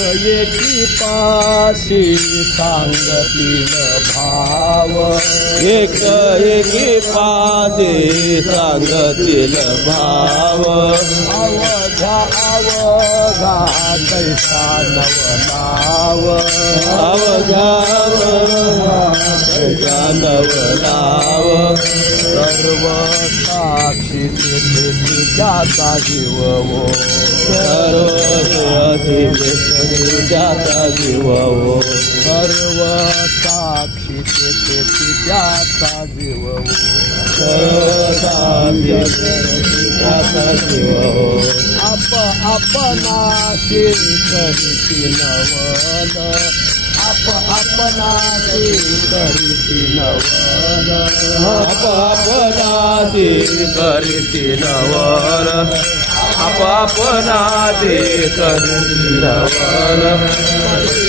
एकी पाशी सांगतील भाव एकी पाशी सांगतील भाव अवघा कैसा नवनाव अवघा कैसा नवनाव सर्व साक्षी तेथे तुझ्याचा जीव वो सर्व तुझ्याचा जीव वो सर्व साक्षी तेथे तुझ्याचा जीव वो सर्व साक्षी तुझ्याचा जीव वो आपणाशी करीती नवन आपणाशी करीती नवन आपणाशी करीती नवन आपणाशी करीती नवन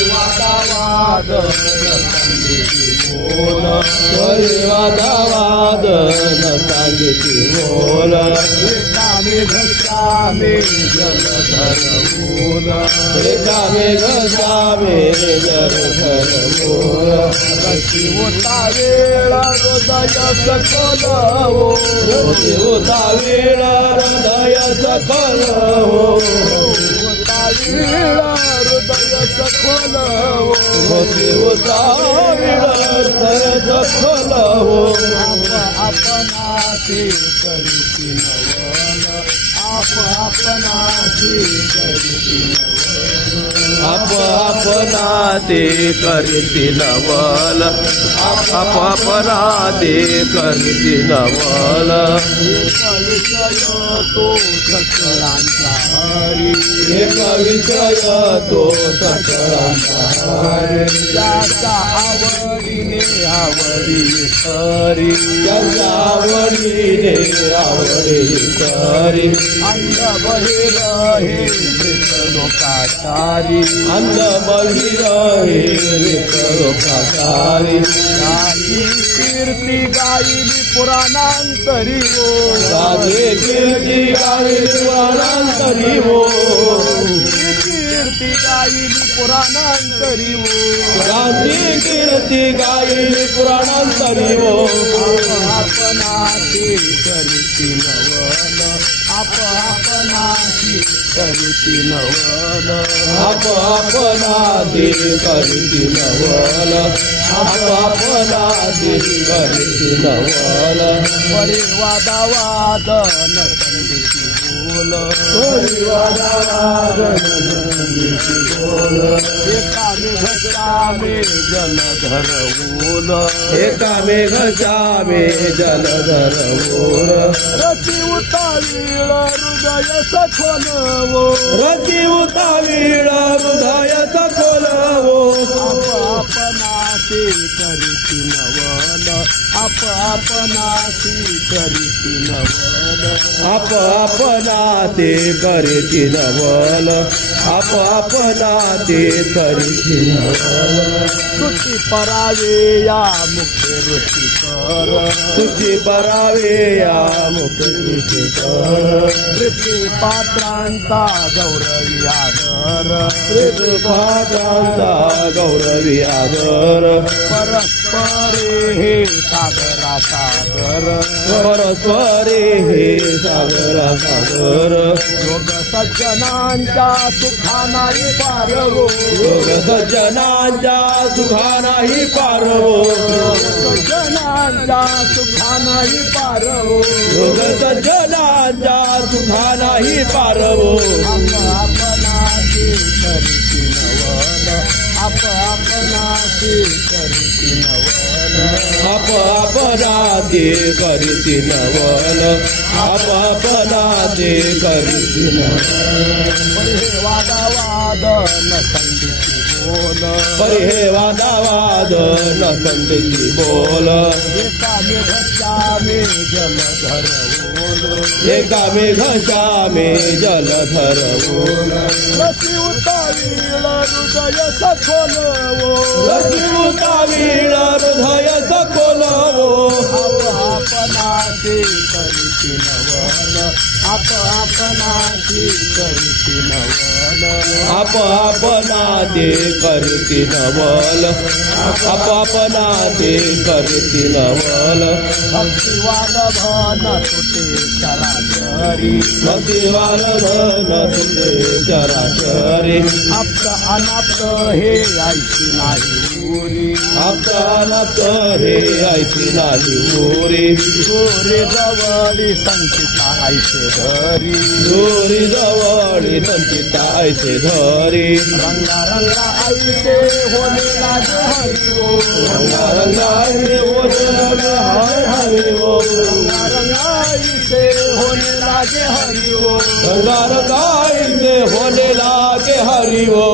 वादावाद बोल वादावाद न सांगिती बोल एकामे घसामे जलधर बोल एकामे घसामे जलधर बोल कशी होता वेळ हृदय सखल हो कशी होता वेळ हृदय सखल हो होता वेळ हृदय सखल हो कशी होता वेळ हृदय सखल हो आपणाशी करीती नवन आपणाशी करीती नवन आपणाते करीती नवल आपणाते करीती नवल विषय तो सकळांचा हरी एक विषय तो सकळांचा हरी त्याचा आवडीने आवडी हरी त्याच्या आवडीने आवडी करी अंध बहिर हे मृत लोकाचारी अंध बहिर हे लोकाचारी त्याची कीर्ती गायली पुराणांतरी हो राजे कीर्ती गायली पुराणांतरी हो कीर्ती गायली पुराणांतरी हो राजे कीर्ती गायली पुराणांतरी हो आपणाशी करीती नवन आपणाशी करीती नवन आपणाते करीती नवल आपणाते करीती नवल परिवादावाद न संगीती बोल परिवादावाद न संगीती बोल एकामे घसामे जलधर बोल एकामे घसामे जलधर बोल रती उतावीळ हृदय सखोल वो रती उतावीळ हृदय सखोल हो आपणाशी करीती नवन आपणाशी करीती नवन आपणाते करीती नवल आपणाते करीती नवल तुझी परावे या मुखे ऋषी कर तुझी परावे या मुक्ती कर प्रीती पात्रांचा गौरवी आदर पात्रांचा गौरवी आदर परस्परे हे सागरा सागर परस्परे हे सागरा सागर योग सज्जनांच्या सुखानाही पारवो योग सज्जनांच्या सुखानाही पारवो सज्जनांच्या सुखानाही पारवो योग सज्जनांच्या सुखानाही पारवो आपणाशी करीती नवन आपणाशी करीती नवन आपणाते करीती नवल आपणाते करीती नवल हे वादावाद न संगीती बोल परी हे वादावाद न संगीती बोल एकामे घसामे जलधर बोल एका मेघश्यामे जलधर बोल रसी उतावीळ हृदय सखोल रसी उतावीळ हृदय सखोल आपणाची करीती नवल आपणाची करीती नवल आपणाते करती नवल आपणाते करती नवल भक्तिवान भन तुटे चराचरी भक्तिवान भन तुटे चराचरी आप्त अनाप्त हे ऐशी नाही उरी आपणात हे ऐसी नाही मोरी गोरे जवळी संचिता ऐसे धरी दोरी जवळी संचिता ऐसे धरी रंगा रंगा ऐसे होणे लागे हरिओ रंगा रंगा ऐसे होणे लागे हरि हो रंगा रंगा ऐसे होणे लागे हरिओ रंगा रंगा ऐसे होणे लागे हरि हो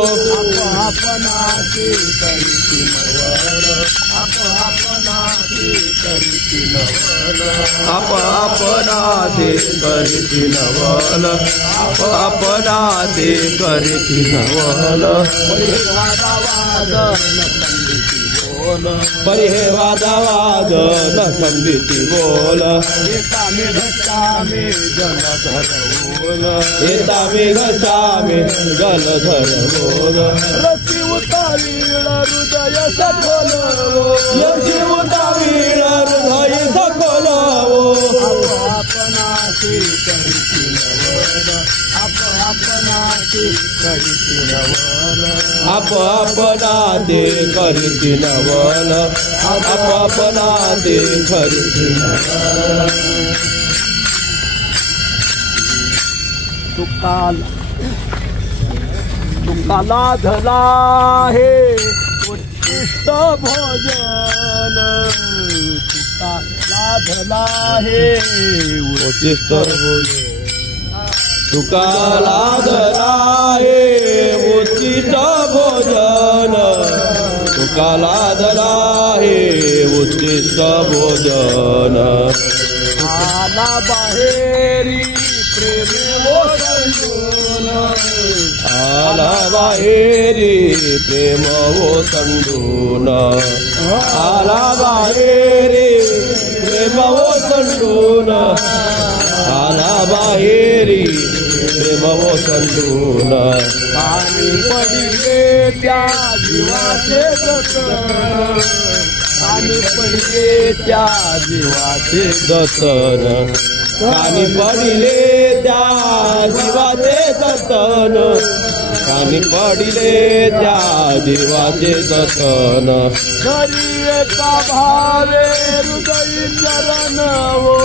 आपणाची करीती नवल आपणाची करीती नवल आपणाते करती नवल आपणाते करती नवल परी हे वादावाद न संगीती बोल एका मेघश्यामे जलधर बोल येता मेघश्यामे जलधर बोल रसी उतावीळ हृदय सखोल यशी उतावीळ हृदय सखोल आपणाची करीती नवल आपणाची करीती नवल आपणाते करती नवल आपणाते करती नवल तुका लाधला हे उत्कृष्ट भोजन तुका लाधला हे उचिष्ट तुका लाधला हे उचिष्ट भोजन तुका लाधला हे उचिष्ट भोजन आला बाहेरी प्रेमे ओसंडून आला बाहेरी प्रेम ओसंडून आला बाहेरी प्रेम ओसंडून आला बाहेरी प्रेम ओसंडून पाणी पडिले त्या जीवाचे जतन पाणी पडिले त्या जीवाचे दसन कानी पडिले त्या जीवाचे दसन कानी पडिले त्या जीवाचे दसन घरी एका भावे हृदय चरण हो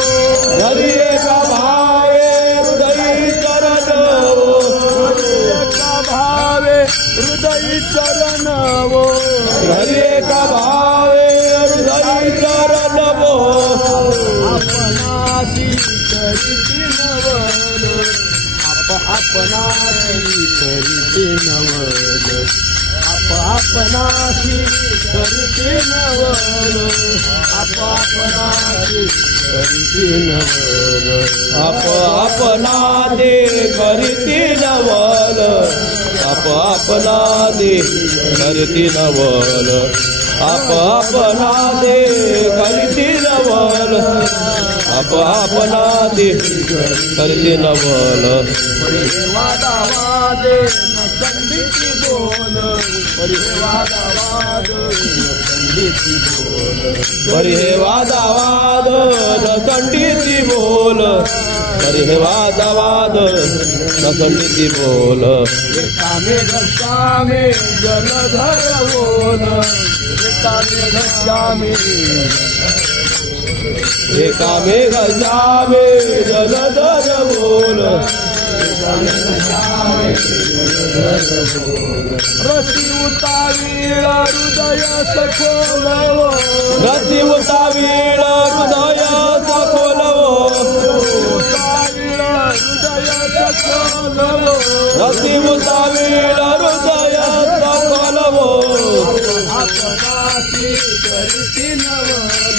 घरी एका भावे हृदय चरण घरी एका भावे हृदय चरण हो घरी एका भावे हृदय चरण आपणाशी करीती नवल आपणाशी करीती नवल आपणाशी करीती नवल आपणाशी करीती नवल आपणाते करती नवल आपणाते करती नवल आपणाते करती नवल आपणाते करती नवल वादावाद न संधीची बोल वादावाद न संधीची बोल परी हे वादावाद न खंडीती बोल परी हे वादावाद न खंडीती बोल एका मेघश्यामे जलधर बोल एका मेघश्यामे एका मेघश्यामे जलधर बोल रसी उतावीळ हृदय सखोल रती उतावीळ हृदय सखोल उतावीळ हृदय सखोल रती उतावीळ हृदय सखोल आपणाशी करीती नवल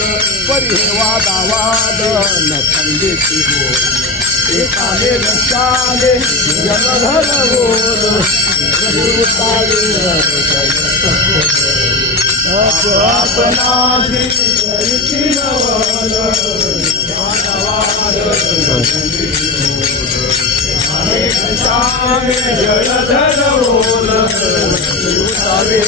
परी वादावाद न संधीची बोल एकाने रस्त्याने जलधर बोल उतारे अपनासी करीती नवल जलधर बोल उतारे